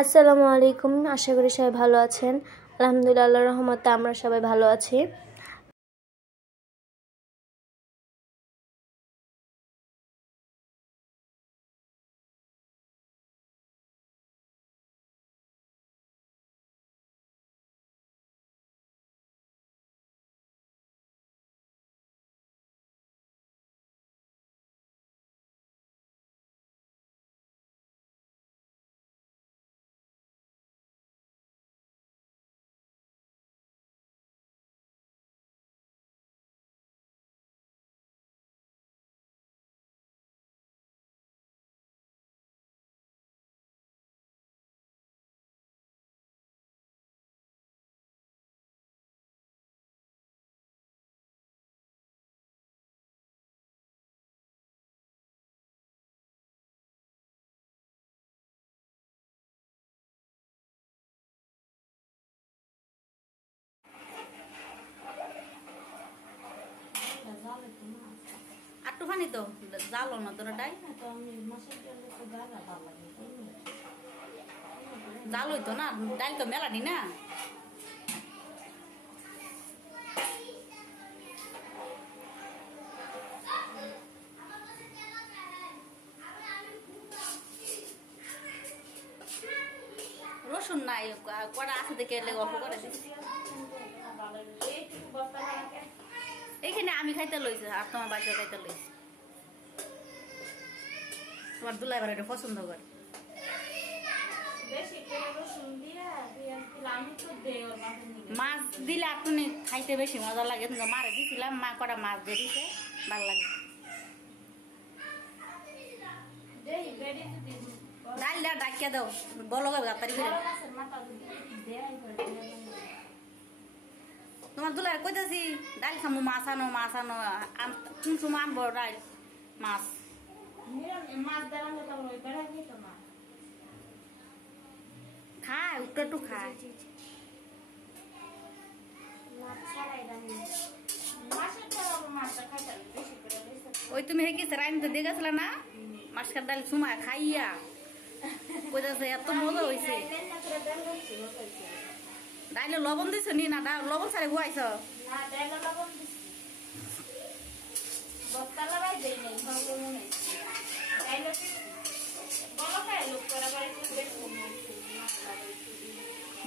আসসালামু আলাইকুম। আশা করি সবাই ভালো আছেন। আলহামদুলিল্লাহ, আল্লাহর রহমতে আমরা সবাই ভালো আছি। আটটুখানি তো জালো না তোরাটাই জাল হইতো না, ডাল তো মেলানি না। রসুন নাই, কড়া আছে দেখে এলে গল্প করে এইখানে আমি খাইতে লইছি আর তোমার বাচ্চা খাইতে লইছি। তোমার দুলাই বার এটা পছন্দ করে। মাছ দিলে আপনি খাইতে বেশি মজা লাগে। কিন্তু মারে দিছিলাম, মা কটা মাছ দিয়ে দিছে, ভালো লাগে। ডালটা ডাকিয়া দাও, বলো গাতারি করে। তোমার দুলাই কইতাছি ডাল খামু, মাছ আনো মাছ আনো। কোন সময় আনবো ডাল মাছ? খায় একটু একটু খায়। ওই তুমি হে কি রাইনতে দিয়ে গেছিল না মাছকার ডাল সময় খাইয়া কইতাছে এত মজা হয়েছে। ডাইলে লবণ দিছ নি না? লবণ ছাড়ে গুয়াইছ?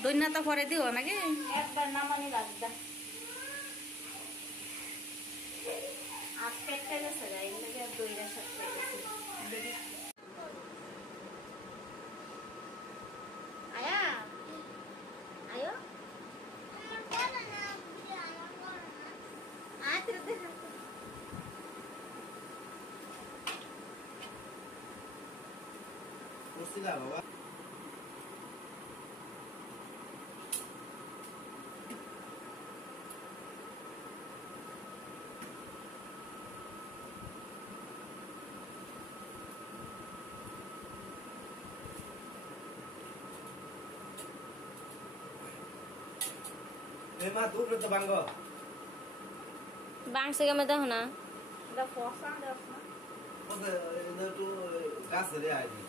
দৈন্য তো পরে দিও নাকি? একবার নামানি লাগবে। বাবা mah tuh udah banggo. Bang sih kami tahu na. Udah puasa, udah puasa. Itu tuh gas dia ini.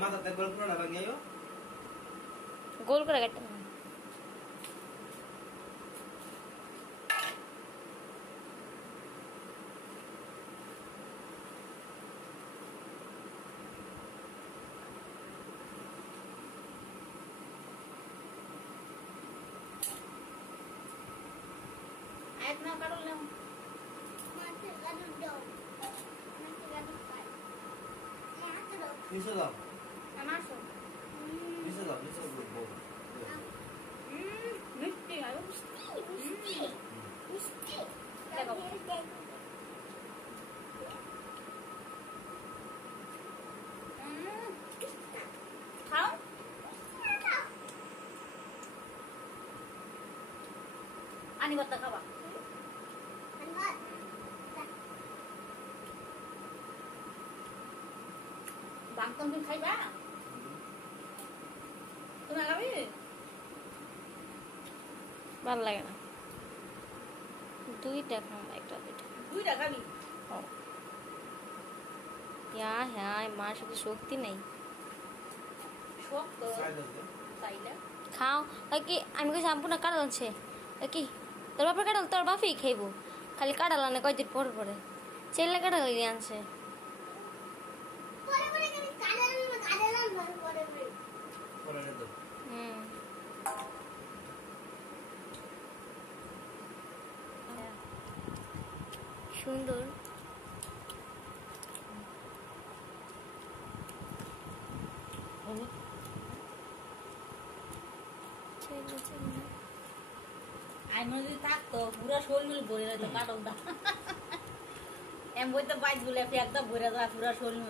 Mata tebal pun ada nggak yo? Gol kira kata. Ayat na karol lang. Bisa dah. Amaso. Bisa dah, bisa dah. Mesti ayo. Mesti. Kau? Ani bata kawa. Bangton তুই খাইবা? তুমি খাবি? ভালো লাগে না। দুইটা খাম, একটা দুইটা। দুইটা খাবি? হ্যাঁ, মার সাথে শক্তি নেই। শক্ত সাইড আছে তাইলে খাও কি আমি কইছি আম্পু না কাঁড়াল আনছে কি তোর বাপের কাঁড়াল তোর বাপেই খাইবো খালি কাঁড়াল আনে কয়দিন পরে পরে ছেলে কাঁড়াল নিয়ে আনছে পরে রে তো হুম সুন্দর আমি যদি থাকতো পুরা শরীর ভরে যেত কাটলটা এম বইতে বাইক বলে একদম ভরে যায় পুরা শরীর